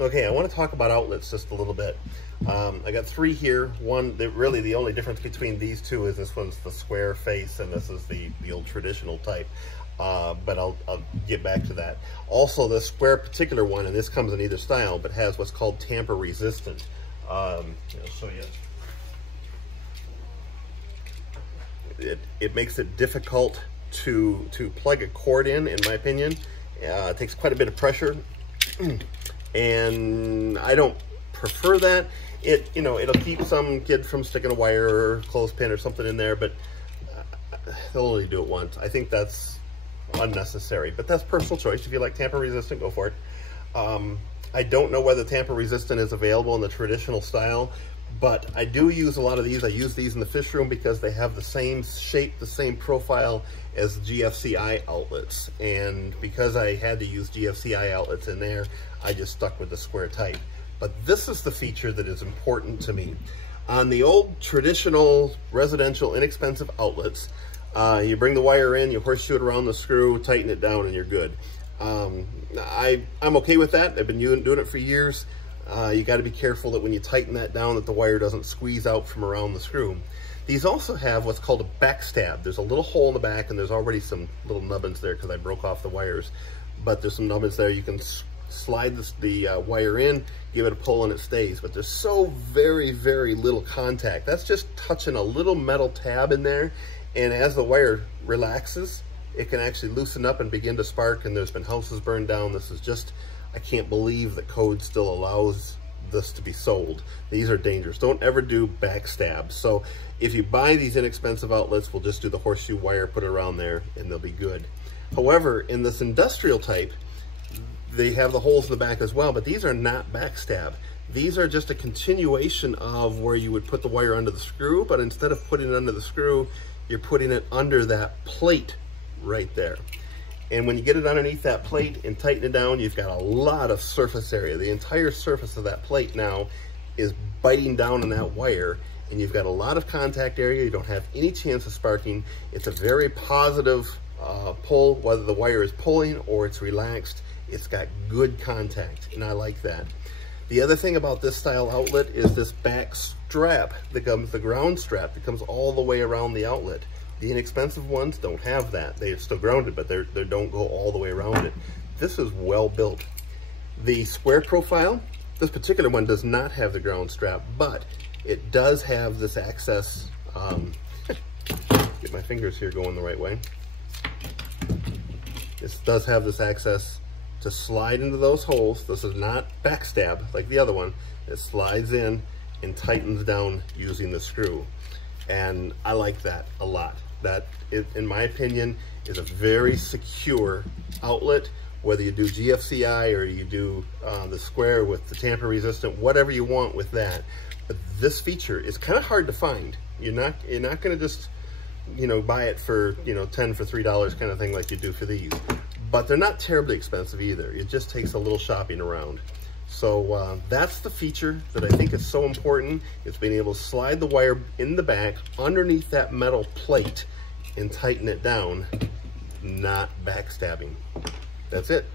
Okay, I want to talk about outlets just a little bit. I got 3 here. One, really the only difference between these two is this one's the square face and this is the old traditional type. But I'll get back to that. Also, the square particular one, and this comes in either style, but has what's called tamper resistant. I'll show you. It makes it difficult to plug a cord in my opinion. It takes quite a bit of pressure. And I don't prefer that. It'll keep some kid from sticking a wire or clothespin or something in there, but they'll only do it once. I think that's unnecessary, but that's personal choice. If you like tamper resistant, go for it. I don't know whether tamper resistant is available in the traditional style, but I do use a lot of these. I use these in the fish room because they have the same shape, the same profile as GFCI outlets. And because I had to use GFCI outlets in there, I just stuck with the square type. But this is the feature that is important to me. On the old traditional residential inexpensive outlets, you bring the wire in, you horseshoe it around the screw, tighten it down, and you're good. I'm okay with that. I've been doing it for years. You got to be careful that when you tighten that down that the wire doesn't squeeze out from around the screw. These also have what's called a backstab. There's a little hole in the back and there's already some little nubbins there because I broke off the wires, but there's some nubbins there. You can slide the wire in, give it a pull, and it stays, but there's so very, very little contact. That's just touching a little metal tab in there, and as the wire relaxes, it can actually loosen up and begin to spark, and there's been houses burned down. This is just, I can't believe that code still allows this to be sold. These are dangerous. Don't ever do backstabs. So if you buy these inexpensive outlets, we'll just do the horseshoe wire, put it around there, and they'll be good. However, in this industrial type, they have the holes in the back as well, but these are not backstab. These are just a continuation of where you would put the wire under the screw, but instead of putting it under the screw, you're putting it under that plate right there. And when you get it underneath that plate and tighten it down, you've got a lot of surface area. The entire surface of that plate now is biting down on that wire, and you've got a lot of contact area. You don't have any chance of sparking. It's a very positive pull, whether the wire is pulling or it's relaxed. It's got good contact, and I like that. The other thing about this style outlet is this back strap that comes, the ground strap that comes all the way around the outlet. The inexpensive ones don't have that. They're still grounded, but they don't go all the way around it. This is well built. The square profile, this particular one does not have the ground strap, but it does have this access. Get my fingers here going the right way. This does have this access to slide into those holes. This is not backstab like the other one. It slides in and tightens down using the screw. And I like that a lot. That, in my opinion, is a very secure outlet, whether you do GFCI or you do the square with the tamper resistant, whatever you want with that. But this feature is kind of hard to find. You're not gonna just, buy it for, 10 for $3 kind of thing like you do for these. But they're not terribly expensive either. It just takes a little shopping around. So that's the feature that I think is so important. It's being able to slide the wire in the back underneath that metal plate and tighten it down, not backstabbing. That's it.